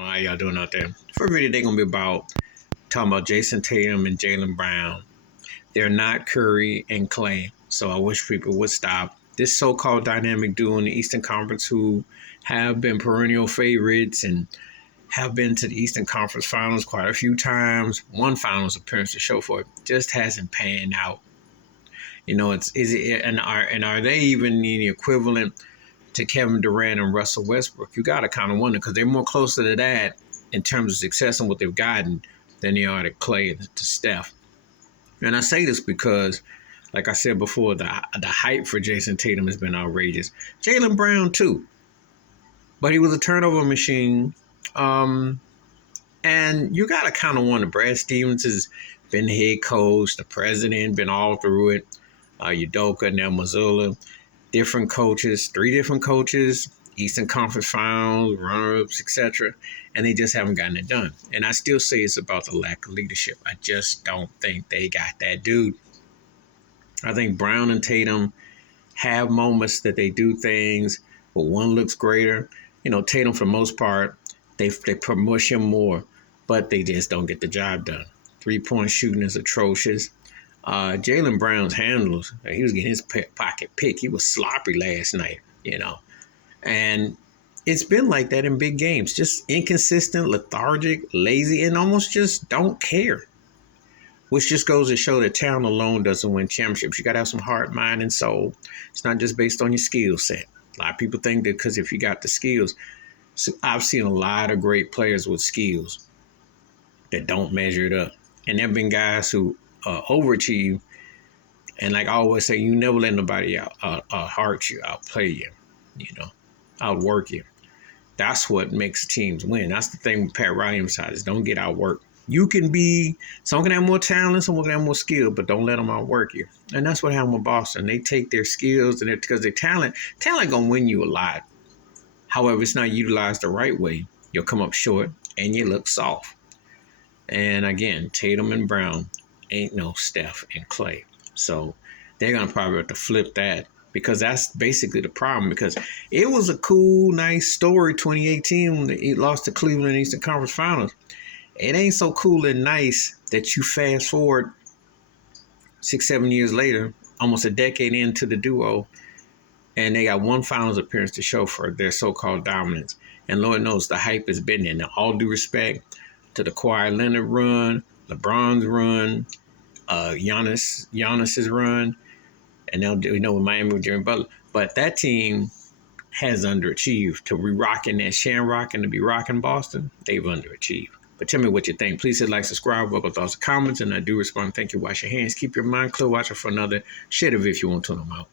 How y'all doing out there? First video they're gonna be talking about Jason Tatum and Jaylen Brown. They're not Curry and Klay, so I wish people would stop. This so-called dynamic duo in the Eastern Conference who have been perennial favorites and have been to the Eastern Conference Finals quite a few times. One Finals appearance to show for it, just hasn't panned out. You know, are they even the equivalent to Kevin Durant and Russell Westbrook? You got to kind of wonder, because they're more closer to that in terms of success and what they've gotten than they are to Klay and to Steph. And I say this because, like I said before, the hype for Jason Tatum has been outrageous. Jaylen Brown too, but he was a turnover machine. And you got to kind of wonder. Brad Stevens has been the head coach, the president, been all through it. Udoka, now Mazzulla, different coaches, 3 different coaches, Eastern Conference Finals, runner-ups, etc. And they just haven't gotten it done. And I still say it's about the lack of leadership. I just don't think they got that dude. I think Brown and Tatum have moments that they do things, but one looks greater. You know, Tatum, for the most part, they push him more, but they just don't get the job done. 3-point shooting is atrocious. Jaylen Brown's handles, he was getting his pocket pick. He was sloppy last night, you know. And it's been like that in big games. Just inconsistent, lethargic, lazy, and almost just don't care. Which just goes to show that talent alone doesn't win championships. You got to have some heart, mind, and soul. It's not just based on your skill set. A lot of people think that because if you got the skills, so I've seen a lot of great players with skills that don't measure it up. And there have been guys who overachieve. And like I always say, you never let nobody hurt you, outplay you, outwork you. That's what makes teams win. That's the thing with Pat Riley emphasizes. Don't get outworked. You can be, someone can have more talent, someone can have more skill, but don't let them outwork you. And that's what happened with Boston. They take their skills and because their talent gonna win you a lot. However, it's not utilized the right way. You'll come up short and you look soft. And again, Tatum and Brown ain't no Steph and Klay. So they're going to probably have to flip that, because that's basically the problem. Because it was a cool, nice story 2018 when they lost to Cleveland in the Eastern Conference Finals. It ain't so cool and nice that you fast forward 6-7 years later, almost a decade into the duo, and they got one finals appearance to show for their so-called dominance. And Lord knows the hype has been there. Now, all due respect to the Kawhi Leonard run, LeBron's run, Giannis's run, and now we know with Miami with Jimmy Butler. But that team has underachieved. To be rocking that Shamrock and to be rocking Boston, they've underachieved. But tell me what you think. Please hit like, subscribe, welcome thoughts and comments, and I do respond. Thank you. Wash your hands. Keep your mind clear. Watch it for another. Share the video if you want to know them out.